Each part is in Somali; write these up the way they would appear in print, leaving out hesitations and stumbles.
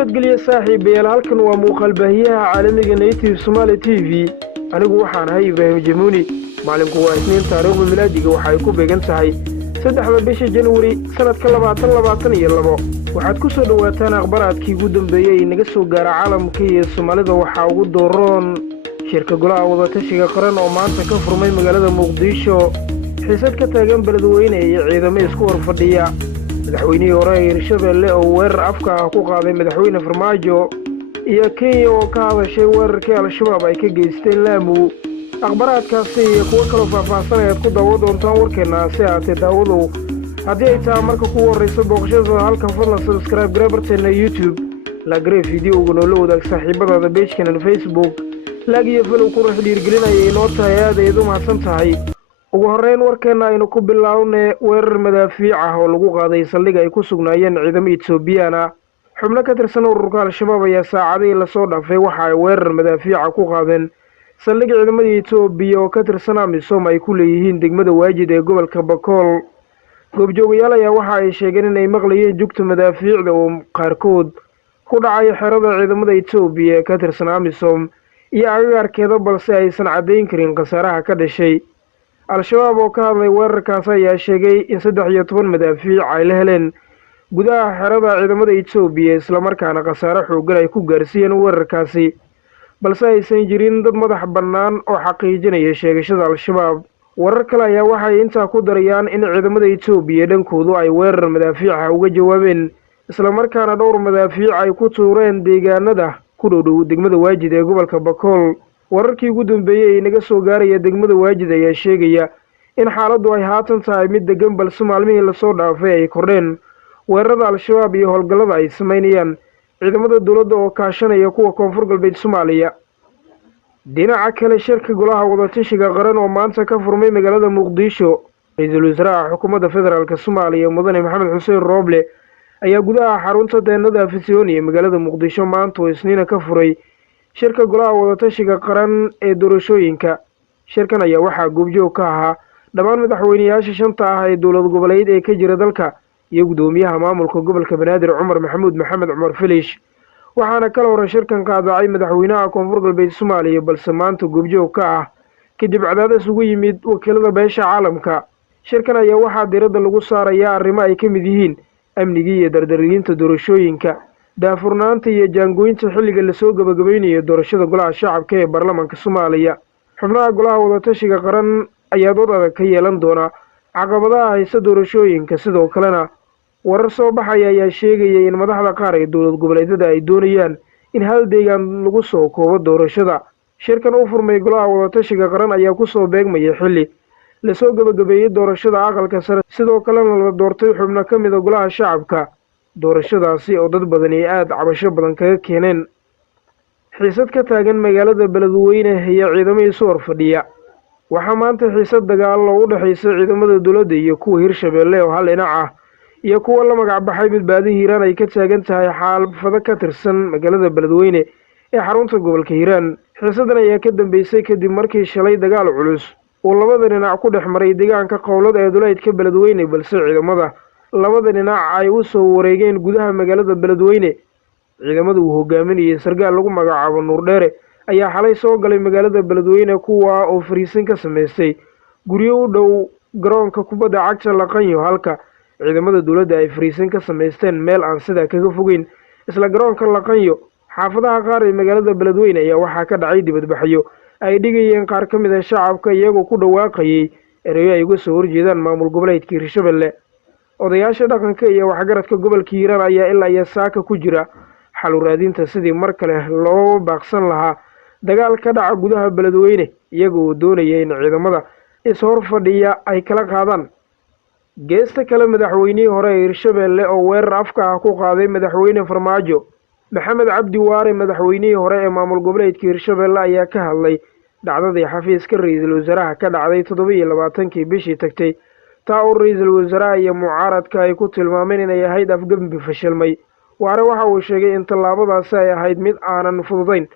nabadgelyo saaxiibayaal halkan waa muuqaal baahiyaha caalamiga native Somali TV anigu waxaan ahay Ibrahim Jamuuni maalinku waa isniin taariikhda milaadiga waxa ay ku beegan tahay 3 bisha January sanadka 2022 waxaad ku soo dhawaataan akhbaraadkii ugu dambeeyay naga soo gaara caalamka iyo Soomaalida waxa ugu dooron shirka golaha wadatashiga qaran oo maanta ka furmay magaalada Muqdisho xiisad ka taagan beledweyne iyo ciidamada isku horfadhiya madaxweynihii hore ee Hirshabelle oo weerar afka ah ku qaaday madaxweyne Farmaajo iyo Kenya oo ka hadashay weerarkii Al-Shabaab ay ka geysteen Lamu akhbaraadkaasi iyo kuwa kale faahfaahsan ayaad ku daawo doontaan warkeena si aad daawadow haddii ay tahay marka ku horeyso booqashada halkan fadlan subscribe gareebarteena YouTube la garee fiidiyowga noo la wadaag saaxiibadaada page-keena Facebook lag iyo follow ku dhiirgelinaya inoo tahay aad ay u mahadsan tahay ugu horeyn warkeena aynu ku bilaabnay weerar madaafiic ah oo lagu qaaday saldhig ay ku sugnaayeen ciidamada Itoobiya xubno ka tirsan ururka Al-Shabaab ayaa saacadii la soo dhaafay waxa ay weerar madaafiic ku qaadeen saldhig ciidamada Itoobiya oo ka tirsan AMISOM ay ku leeyihiin degmada Waajid ee gobolka Bakool goobjoogayaal ayaa waxa ay sheegeen in ay maqlayeen jugta madaafiicda oo qaarkood ku dhacay xerada ciidamada Itoobiya ee ka tirsan AMISOM iyo agagaarkeeda balse aysan cadeyn karin khasaaraha ka dhashay Al-Shabaab oo ka hadlay weerarkaas ayaa sheegay in 13 madaafiic ay la heleen gudaha xerada ciidamada Itoobiya isla markaana khasaare xooggan ay ku gaarsiiyeen weerarkaasi balse aysan jirin dad madax bannaan oo xaqiijinaya sheegashada Al-Shabaab warar kale ayaa waxay intaa ku darayaan in ciidamada Itoobiya dhankoodu ay weerar madaafiic uga jawaabeen isla markaana dhowr madaafiic ay ku tuureen deegaanada ku dhow degmada Waajid ee gobolka Bakool wararkii ugu dambeeyay ee naga soo gaaraya degmada Waajid ayaa sheegaya in xaaladdu ay haatan tahay mid degan balse maalmihii la soo dhaafay ay kordheen weerarada Al-Shabaab iyo howlgallada ay sameynayaan ciidamada dawladda oo kaashanaya kuwa Koonfur Galbeed Soomaaliya dhinaca kale shirka golaha wadatashiga qaran oo maanta ka furmay magaalada Muqdisho ra'iisul wasaaraha xukuumadda federaalka Soomaaliya mudane Maxamed Xuseen Rooble ayaa gudaha xarunta deegaanada Afisyooni ee magaalada Muqdisho maanta oo isniina ka furay shirka golaha wadatashiga qaran ee doorashooyinka shirkan ayaa waxaa goobjoog ka ahaa dhammaan madaxweynayaasha shanta ah ee dowlad goboleed ee ka jira dalka iyo gudoomiyaha maamulka gobolka Banaadir Cumar Maxamed Cumar Filish waxaana kala hor shirkan qaadacay madaxweynaha Koonfur Galbeed Soomaaliya balse maanta goobjoog ka ah kadib cadaadis ugu yimid wakiilada beesha caalamka shirkan ayaa waxaa diiradda lagu saarayaa arrimo ay ka mid yihiin amniga iyo dardargelinta doorashooyinka daafurnaanta iyo jaangooyinta xilliga la soo gabagabeynayo doorashada golaha shacabka ee baarlamaanka Soomaaliya xubnaha golaha wadatashiga qaran ayaa dood adag ka yeelan doona caqabadaha haysta doorashooyinka sidoo kalena warar soo baxaya ayaa sheegaya in madaxda qaar ee dowlad goboleedyada ay doonayaan in hal deegaan lagu soo koobo doorashada shirkan u furmay golaha wadatashiga qaran ayaa ku soo beegmaya xilli la soo gabagabeeyay doorashada aqalka sare sidoo kalena la doortay xubno ka mid ah golaha shacabka doorashadaasi oo dad badan ay aad cabasho badan kaga keeneen xiisad ka taagan magaalada beledweyne iyo ciidamada isu horfadhiya waxaa maanta xiisad dagaal oo u dhaxaysa ciidamada dawladda iyo kuwa Hirshabelle oo hal dhinac ah iyo kuwa la magac baxay badbaadi Hiiraan ay ka taagan tahay xaalfado ka tirsan magaalada beledweyne ee xarunta gobolka Hiiraan xiisadan ayaa ka dambeysay kadib markii shalay dagaal culus oo labada dhinac ku dhex maray deegaanka qowlad ee duleedka beledweyne balse ciidamada labada dhinac ay u soo wareegeen gudaha magaalada beledweyne ciidamadu uu hogaaminayay sargaal lagu magacaabo Nuur Dheere ayaa xalay soo galay magaalada beledweyne kuwa oo fariisin ka sameystay guryo u dhow garoonka kubadda cagta Laqanyo halka ciidamada dawladda ay fariisin ka sameysteen meel aan sida kaga fogeyn isla garoonka Laqanyo xaafadaha qaar ee magaalada beledweyne ayaa waxaa ka dhacay dibadbaxyo ay dhigayeen qaar ka mid ah shacabka iyagoo ku dhawaaqayay erayo ay uga soo horjeedaan maamul goboleedka Hirshabelle odayaasha dhaqanka iyo waxgaradka gobolka Hiiraan ayaa ilaa saaka ku jira xal u raadinta sidii mar kale loo baaqsan lahaa dagaal ka dhaca gudaha beledweyne iyagoo doonaya in ciidamada is horfadhiya ay kala qaadaan geesta kale madaxweynihii hore ee Hirshabelle oo weerar afka ah ku qaaday madaxweyne Farmaajo Maxamed Cabdi Waare madaxweynihii hore ee maamul goboleedka Hirshabelle ayaa ka hadlay dhacdadii xafiiska ra'iisul wasaaraha ka dhacday 27 bishii tagtay taa oo ra'iisul wasaaraha iyo mucaaradka ay ku tilmaameen inay ahayd afgambi fashilmay Waare waxa uu sheegay in tallaabadaasi ay ahayd mid aanan fududayn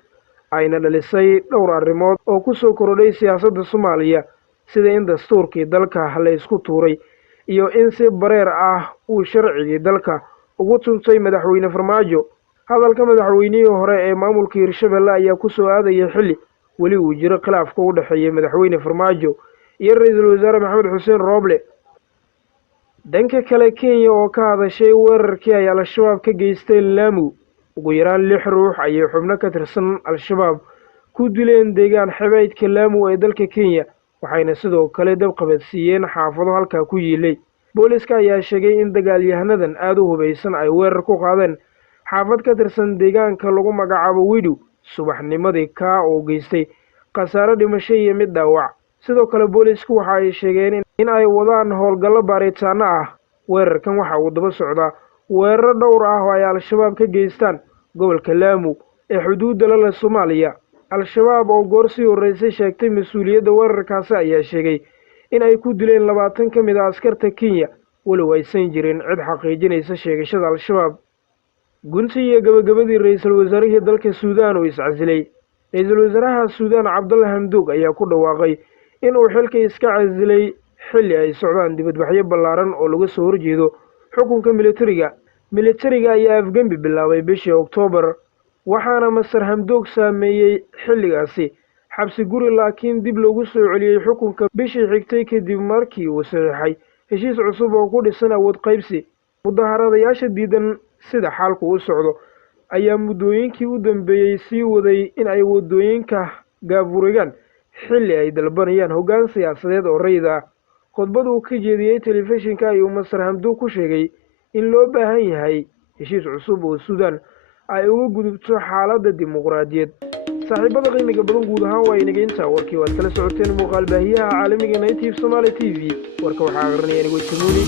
ayna dhalisay dhowr arrimood oo ku soo kordhay siyaasadda Soomaaliya sida in dastuurkii dalka la isku tuuray iyo in si bareer ah uu sharcigii dalka ugu tuntay madaxweyne Farmaajo hadalka madaxweynihii hore ee maamulka Hirshabelle ayaa ku soo aadaya xilli weli uu jiro khilaafka u dhaxeeya madaxweyne Farmaajo iyo ra'iisul wasaare Maxamed Xuseen Rooble. dhanka kale Kenya oo ka hadashay weerarkii ay al-shabaab ka geysteen Lamu, ugu yaraan 6 ruux ayay xubno ka tirsan al-shabaab ku dileen deegaan xebeedka Lamu ee dalka Kenya, waxayna sidoo kale dab qabadsiiyeen xaafado halkaa ku yiilay. booliska ayaa sheegay in dagaalyahanadan aad u hubaysan ay weerar ku qaadeen xaafad ka tirsan deegaanka lagu magacaabo Widu subaxnimadii oo geystay khasaare dhimasho iyo mid dhaawac. sidoo kale boolisku waxa ay sheegeen in ay wadaan howlgallo baaritaano ah. weerarkan waxa uu daba socdaa weerar dhowr ah oo ay al-shabaab ka geystaan gobolka Lamu ee xuduudda la leh Soomaaliya. al-shabaab oo goor sii horeysay sheegtay mas'uuliyadda weerarkaasi ayaa sheegay in ay ku dileen 20 ka mid ah askarta Kenya, walow aysan jirin cid xaqiijinaysa sheegashada al-shabaab. gunti iyo gabagabadii ra'iisul wasaarihii dalka Suudaan oo iscasilay. ra'iisul wasaaraha Suudaan Cabdulla Hamdok ayaa ku dhawaaqay in uu xilka iska casilay xilli ay socdaan dibadbaxyo ballaaran oo laga soo horjeedo xukunka militariga ayaa afgembi bilaabay bishii Oktoobar, waxaana Masar Hamdok saameeyay xilligaasi xabsi guri, laakiin dib loogu soo celiyay xukunka bishii xigtay kadib markii uu saxiixay heshiis cusub oo ku dhisan awood qaybsi. mudaharadayaasha diidan sida xaalku u socdo ayaa muddooyinkii u dambeeyay sii waday in ay wadooyinka gaafureegaan xilli ay dalbanayaan hoggaan siyaasadeed oo rayid ah. khudbad uu ka jeediyey telefishinka ayuu Masar Hamdok ku sheegay in loo baahan yahay heshiis cusub oo Suudaan ay uga gudubto xaaladda dimuqraadiyad. saaxiibada qiimiga badan guud ahaan waa inaga intaa warkii waad kala socoteen muuqaal baahiyaha caalamiga Native Somali TV. warka waxaa aqrinaya anigu Jamuuni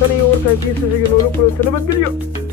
tan iyo warkaan kiisa xiga noola kulanta nabadgelyo.